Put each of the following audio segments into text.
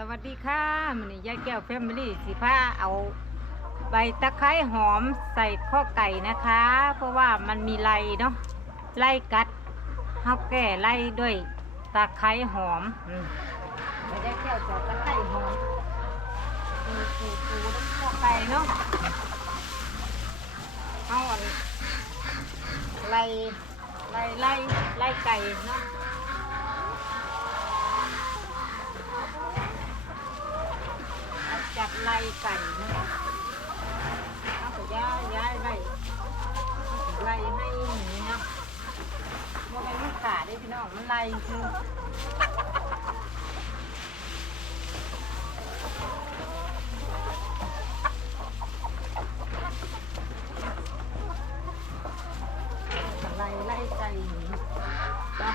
สวัสดีค่ะมันนี้ยายแก้วแฟมิลี่สิพาเอาใบตะไคร้หอมใส่ข้อไก่นะคะ เพราะว่ามันมีไรเนาะไล่กัดเฮาแก้ไล่ด้วยตะไคร้หอมยายแก้วจะเอตะไคร้หอมปูปูปูน้ำข้อไก่เนาะเอาอันไล่ไล่ไล่ไล่ไก่เนาะ จับ ไล่ไก่นะเอาไปย้ายย้ายไล่ไล่ให้หนีเนาะโมเป็นมันขาดได้พี่น้องมันไล่คือไล่ไล่ไก่หนีเนา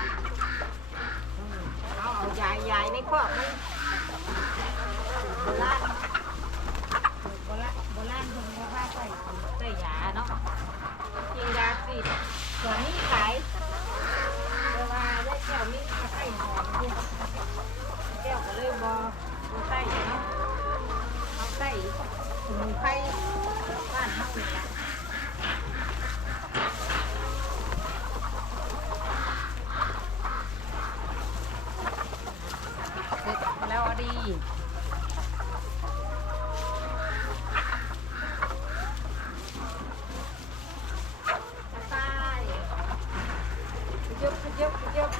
เอาเอายายยายในครอบมันโบราณโบราณโบราณเพิ่นก็พาใส่ใส่ยาเนาะกินยาสิส่วนนี้ขายเวลาได้แก้วมีตะไคร้หอมอยู่แก้วก็เลยบ่บ่ใส่เนาะเอาใส่ สมุนไพรบ้านเฮานี่ล่ะเสร็จแล้วอะดี ไปขยับขยับขยับ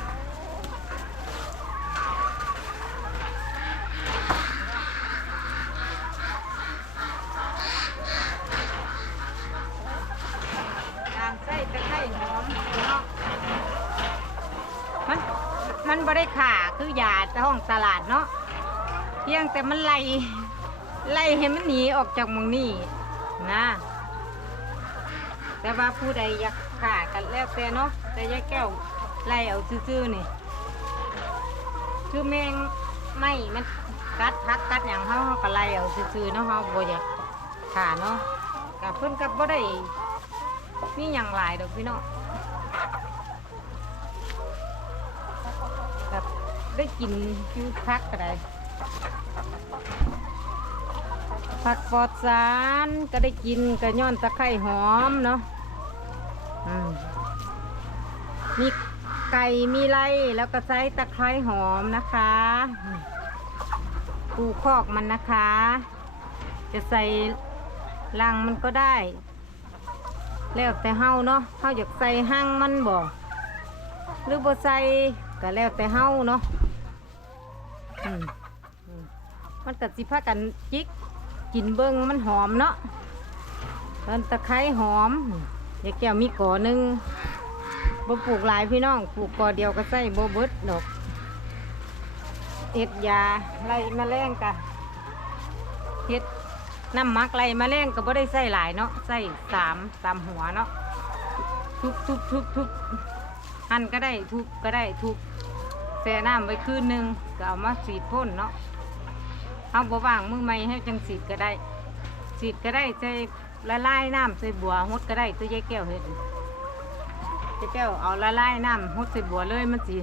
การใส่ตะไคร้หอมเนาะมันมัน บ่ได้ขาคือยาแต่ห้องตลาดเนาะเพียงแต่มันไล่ไล่ให้มันหนีออกจากมองนี่นะ แต่ว่าผู้ใดอยากขากันแล้วแต่เนาะแต่ยายแก้วไล่เอาซื่อๆนี่คือแมงไม่มันกัดพักกัดอย่างเขาเขาก็ไล่เอาซื่อๆเนาะเขาบ่อยากขาเนาะกับเพิ่อนกับบ่ได้มีอย่างหลายดอกพี่เนาะกับ ได้กินคิวพักก็ได้ผักปลอดสารก็ได้กินก็ย้อนตะไคร้หอมเนาะมีไก่มีไรแล้วก็ใส่ตะไคร้หอมนะคะปูคอกมันนะคะ จะใส่ลังมันก็ได้ แล้วแต่เฮาเนาะเฮาอยากใส่หั่งมันบ่หรือบ่ใส่ก็แล้วแต่เฮาเนาะ อืมอืมมันก็สิพากันจิกกินเบิ่งมันหอมเนาะต้นตะไคร้หอมยายแก้วมีก่อหนึ่งบ่ปลูกหลายพี่น้องปลูกก่อเดียวก็ใส่บ่เบิดดอกเฮ็ดยาไล่แมลงกะเฮ็ดน้ำมักไล่แมลงก็บ่ได้ใส่หลายเนาะใส่สามสามหัวเนาะทุบทุบทุบทุบหั่นก็ได้ทุบก็ได้ทุบ แช่น้ำไว้คืนหนึ่งก็เอามาสีดพ่นเนาะเอาบ่ว่างมือใหม่ให้จังสีดก็ได้ สีดก็ได้ใส่ละลายน้ำใส่บัวหดก็ได้ตัวยายแก้วเห็ดยายแก้วเอาละลายน้ำหดใส่บัวเลยมันสิ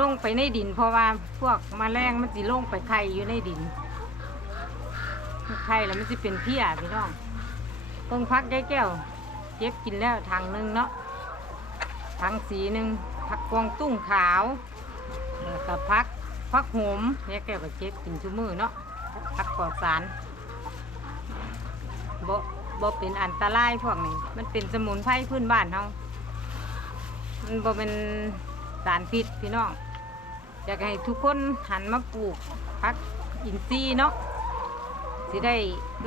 ลงไปในดิน เพราะว่าพวกแมลงมันสิลงไปไข่อยู่ในดินไข่แล้วมันสิเป็นเพี้ยพี่น้องเพิ่งพักยายแก้วเก็บกินแล้วทางหนึ่งเนาะทางสีหนึ่งผักกวางตุ้งขาว แล้วก็พักพักโหมยายแก้วก็เก็บกินชั่วมือเนาะพักปลอดสารบ่บ่เป็นอันตรายพวกนี้ มันเป็นสมุนไพรพื้นบ้านเฮามันบ่เป็นสารพิษพี่น้องอยากให้ทุกคนหันมาปลูกพักอินทรีย์เนาะสิได้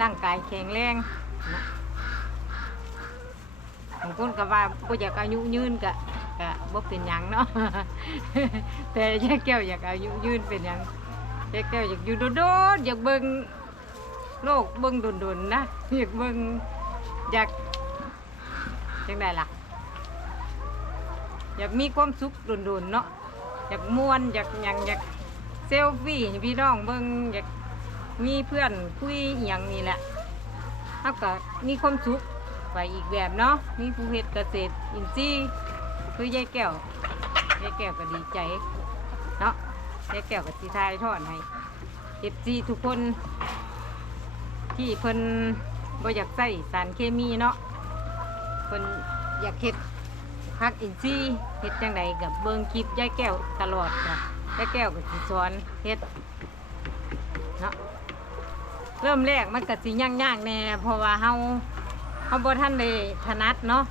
ร่างกายแข็งแรงบางคนก็ว่าบ่อยากอายุยืนก็ ก็บ่เป็นหยังเนาะ แต่ยายแก้วอยากอายุยืนเป็นหยังยายแก้วอยากอยู่โดดๆอยากเบิ่งโลกเบิ่งดนๆนะอยากเบิ่งอยากจังไดล่ะ อยากมีความสุขดนๆเนาะอยากม่วนอยากหยังอยากเซลฟี่ให้พี่น้องเบิ่งอยากมีเพื่อนคุยอหย่างนี้แหละเฮาก็มีความสุขไปอีกแบบเนาะมีผู้เฮ็ดเกษตรอินทรีย์ คือยายแก้วยายแก้วก็ดีใจเนาะยายแก้วก็สิทายทอดให้เอฟซีทุกคน ที่เพิ่นบ่อยากใส่สารเคมีเนาะเพิ่นอยากเฮ็ดพักอินทรีย์เฮ็ดจังไดกับเบิงคลิปยายแก้วตลอดจ้ะยายแก้วก็สิสอนเฮ็ดเนาะเริ่มแรกมันก็สิย่ากๆแน่เพราะว่าเฮาเฮาบ่ทันได้ถนัดเนาะ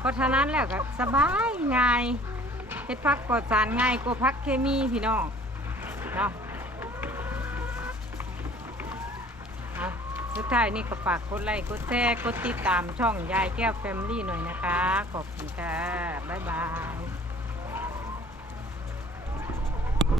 พราะฉะนั้นแล้วก็สบายง่ายเฮ็ดพักปลอดสารง่ายกว่าพักเคมีพี่น้องเนาะอะสุดท้ายนี่ก็ฝากกดไลค์กดแชร์กดติดตามช่องยายแก้วแฟมิลี่หน่อยนะคะ ขอบคุณค่ะ บ๊ายบาย